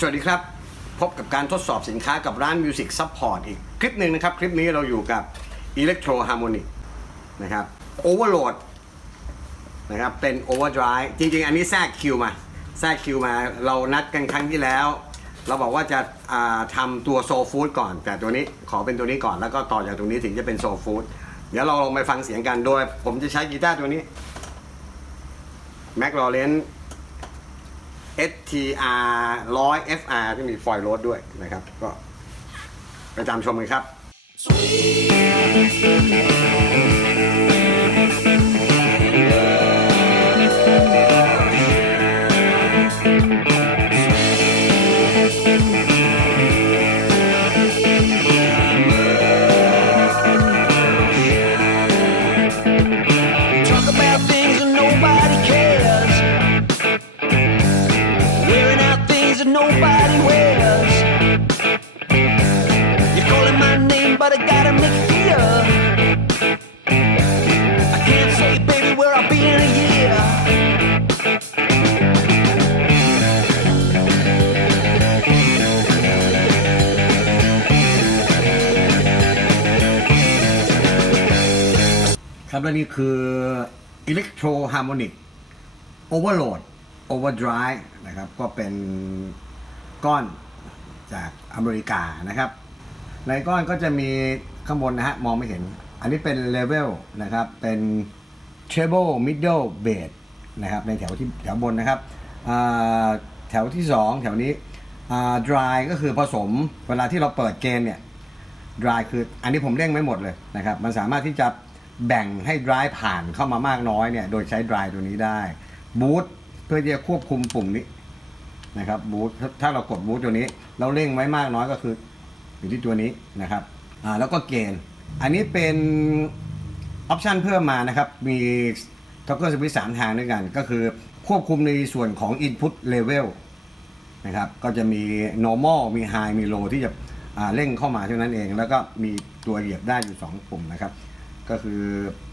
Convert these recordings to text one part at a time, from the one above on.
สวัสดีครับ พบกับการทดสอบสินค้ากับร้าน Music Support อีกคลิปหนึ่งนะครับ คลิปนี้เราอยู่กับ Electro Harmonic นะครับ Overload นะครับเป็น Overdrive จริง ๆ อันนี้แทรกคิวมาแทรกคิวมาเรานัดกันครั้งที่แล้ว เราบอกว่าจะาทำตัวโซฟูดก่อน แต่ตัวนี้ขอเป็นตัวนี้ก่อนแล้วก็ต่อจากตรงนี้ถึงจะเป็นโซฟูดเดี๋ยวเราลองไปฟังเสียงกันโดย ผมจะใช้กีตาร์ตัวนี้ Mac l a u r e n STR 100 FR ที่มีฟอยล์รดด้วยนะครับ ก็ไปตามชมกันครับ ครับและนี่คือ Electro Harmonic Overload Overdrive นะครับก็เป็นก้อนจากอเมริกานะครับ ในก้อนก็จะมีข้างบนนะฮะ มองไม่เห็น อันนี้เป็นเลเวลนะครับ เป็น treble middle bass นะครับ ในแถวที่แถวบนนะครับ แถวที่ 2 แถวนี้อ่า dry ก็คือผสมเวลาที่เราเปิดเกณฑ์เนี่ย dry คืออันนี้ผมเร่งไม่หมดเลยนะครับ มันสามารถที่จะ แบ่งให้ dry ผ่านเข้ามามากน้อยเนี่ย โดยใช้ dry ตัวนี้ได้ boot เพื่อที่จะควบคุมปุ่มนี้นะครับ boot ถ้าเรากด boot ตัวนี้ เราเร่งไว้มากน้อยก็คือ อยู่ที่ตัวนี้นะครับอ่าแล้วก็เกณฑ์ อันนี้เป็นออปชันเพิ่มมานะครับ มีท็อกเกอร์สวิตสามทางด้วยกัน ก็คือควบคุมในส่วนของ Input Level นะครับ ก็จะมี normal มี high มี low ที่จะเร่งเข้ามาเท่านั้นเอง แล้วก็มีตัวเหยียบได้อยู่ 2 ปุ่มนะครับ ก็คือ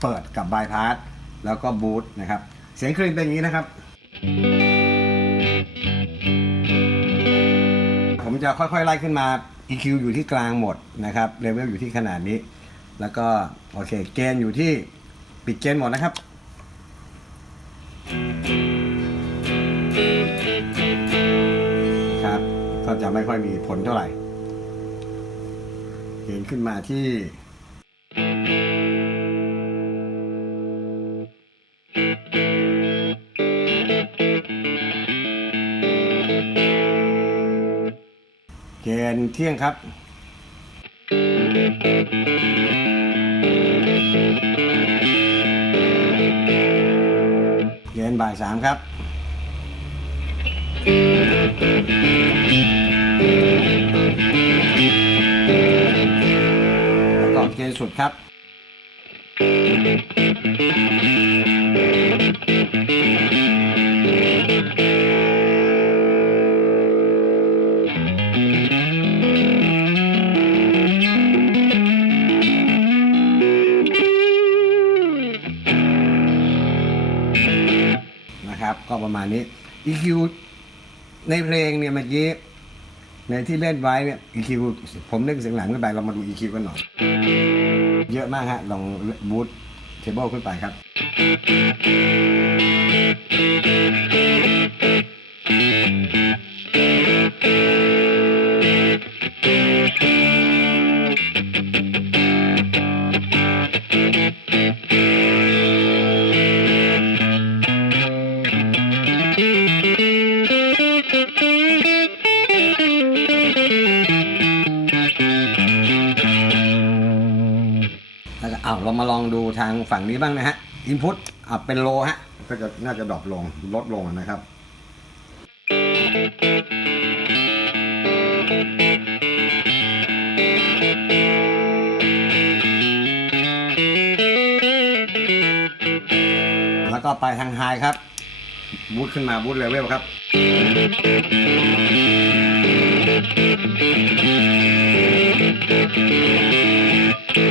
เปิดกับ bypass แล้วก็ boot นะครับ เสียงคลีนเป็นอย่างนี้นะครับ ผมจะค่อยๆไล่ขึ้นมา EQ อยู่ที่กลางหมดนะครับเลเวลอยู่ที่ขนาดนี้ แล้วก็โอเคเกณฑ์อยู่ที่ปิดเกณฑ์หมดนะครับครับก็จะไม่ค่อยมีผลเท่าไหร่เกณฑ์ขึ้นมาที่ เกณฑ์เที่ยงครับเกณฑ์บ่ายสามครับ แล้วก็เกณฑ์สุดครับ นะครับ ก็ประมาณนี้ EQ ในเพลงเนี่ยเมื่อกี้ในที่เล่นไว้เนี่ย EQ ผมเล่นเสียงหลังขึ้นไปเรามาดู EQ กันหน่อย เยอะมากฮะ ลองบูทเทเบิลขึ้นไปครับแล้ อาเรามาลองดูทางฝั่งนี้บ้างนะฮะอินพุตอะเป็นโลฮะ ก็จะน่าจะดรอปลงลดลงนะครับแล้วก็ไปทางไฮครับบูทขึ้นมาบูทเลเวลครับแล้ ประ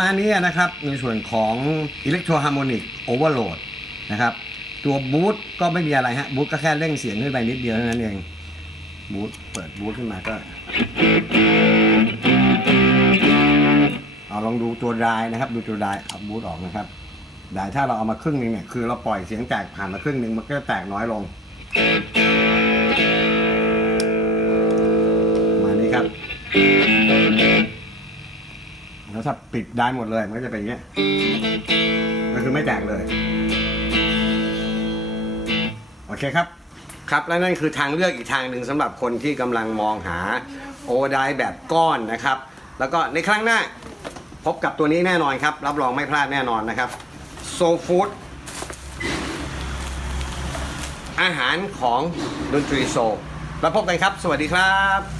มาณนี้นะครับในส่วนของอิเล็กโทรฮาร์โมนิกโอเวอร์โหลดนะครับ ตัวบูทก็ไม่มีอะไรฮะบูทก็แค่เร่งเสียงขึ้นไปนิดเดียวเท่านั้นเอง บูทเปิดบูทขึ้นมาก็ เอาลองดูตัวดายนะครับ ดูตัวดายเอาบูทออกนะครับดายถ้าเราเอามาครึ่งหนึงเนี่ยคือเราปล่อยเสียงแตกผ่านมาครึ่งหนึ่งมันก็แตกน้อยลงมานี้ครับแล้วถ้าปิดได้หมดเลยมันก็จะเป็นอย่างเงี้ยก็คือไม่แตกเลย โอเคครับ ครับและนั่นคือทางเลือกอีกทางหนึ่งสำหรับคนที่กำลังมองหาโอไดแบบก้อนนะครับ แล้วก็ในครั้งหน้าพบกับตัวนี้แน่นอนครับ รับรองไม่พลาดแน่นอนนะครับโซฟู้ดอาหารของดนตรีโซ แล้วพบกันครับ สวัสดีครับ